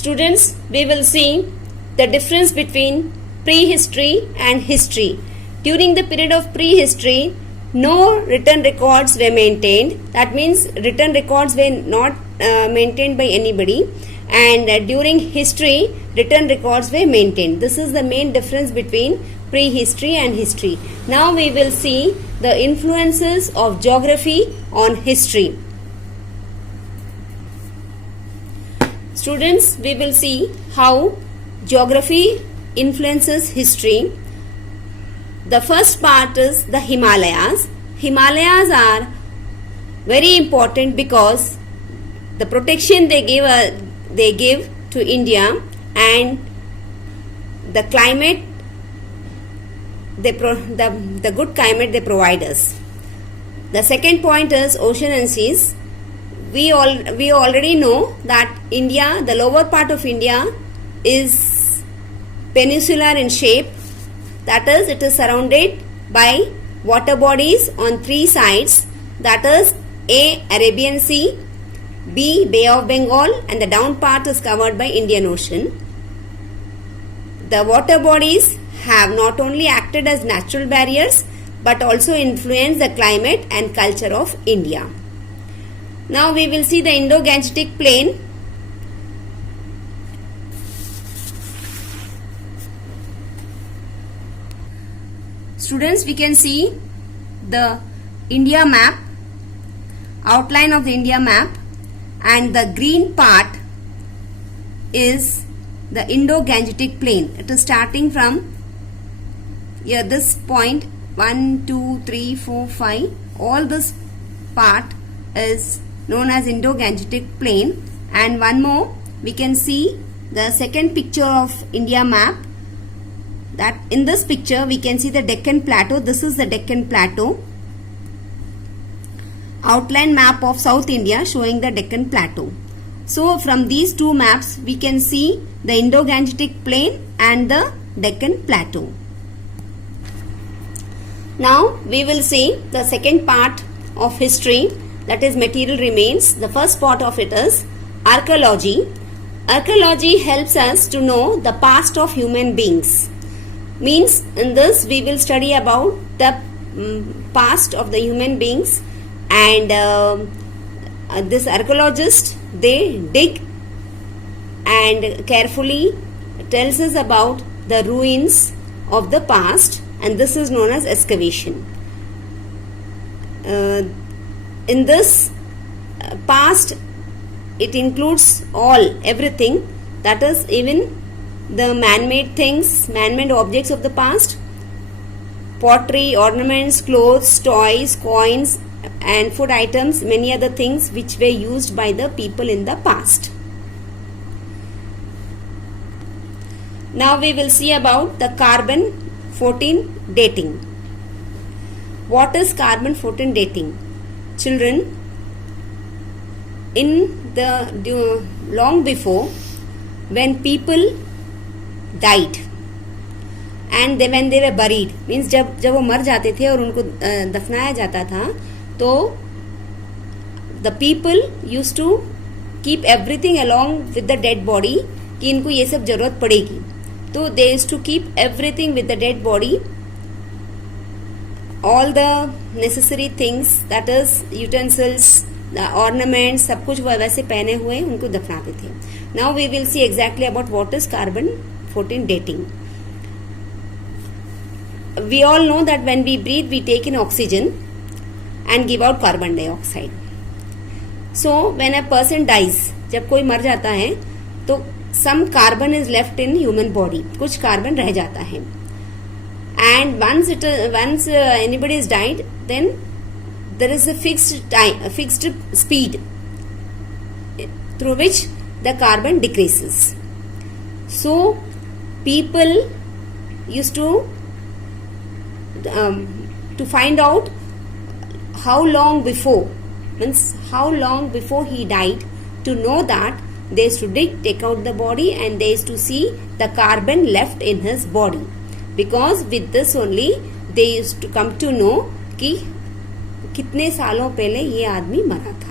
Students, we will see the difference between prehistory and history. During the period of prehistory, no written records were maintained. That means written records were not maintained by anybody. And during history, written records were maintained. This is the main difference between prehistory and history. Now we will see the influences of geography on history. Students, we will see how geography influences history. The first part is the Himalayas. Himalayas are very important because the protection they give to India and the climate the good climate they provide us. The second point is ocean and seas. We already know that India, the lower part of India, is peninsular in shape. That is, it is surrounded by water bodies on three sides. That is A. Arabian Sea, B. Bay of Bengal, and the down part is covered by Indian Ocean. The water bodies have not only acted as natural barriers but also influenced the climate and culture of India. Now we will see the Indo-Gangetic Plain. Students, we can see the India map, outline of the India map, and the green part is the Indo-Gangetic Plain. It is starting from here, this point 1, 2, 3, 4, 5. All this part is known as Indo-Gangetic Plain. And one more, we can see the second picture of India map. That in this picture we can see the Deccan Plateau. This is the Deccan Plateau. Outline map of South India showing the Deccan Plateau. So from these two maps we can see the Indo-Gangetic Plain and the Deccan Plateau. Now we will see the second part of history, that is material remains. The first part of it is archaeology. Archaeology helps us to know the past of human beings. Means in this we will study about the past of the human beings, and this archaeologist, they dig and carefully tells us about the ruins of the past, and this is known as excavation. In this past, it includes everything, that is even the man-made things, man-made objects of the past, pottery, ornaments, clothes, toys, coins and food items, many other things which were used by the people in the past. Now we will see about the carbon-14 dating. What is carbon-14 dating? Children, in the long before, when people died and when they were buried, means जब वो मर जाते थे और उनको दफनाया जाता था, तो the people used to keep everything along with the dead body कि इनको ये सब जरूरत पड़ेगी, तो they used to keep everything with the dead body, all the necessary things, that is utensils, the ornaments, सब कुछ वो वैसे पहने हुए उनको दफनाते थे. Now we will see exactly about what is carbon-14 dating. We all know that when we breathe, we take in oxygen and give out carbon dioxide. So when a person dies, जब कोई मर जाता है, तो some carbon is left in human body, कुछ carbon रह जाता है. And once anybody is died, then there is a fixed speed through which the carbon decreases. So people used to find out how long before he died, to know that they used to take out the body and they used to see the carbon left in his body, because with this only they used to come to know कि कितने सालों पहले ये आदमी मरा था.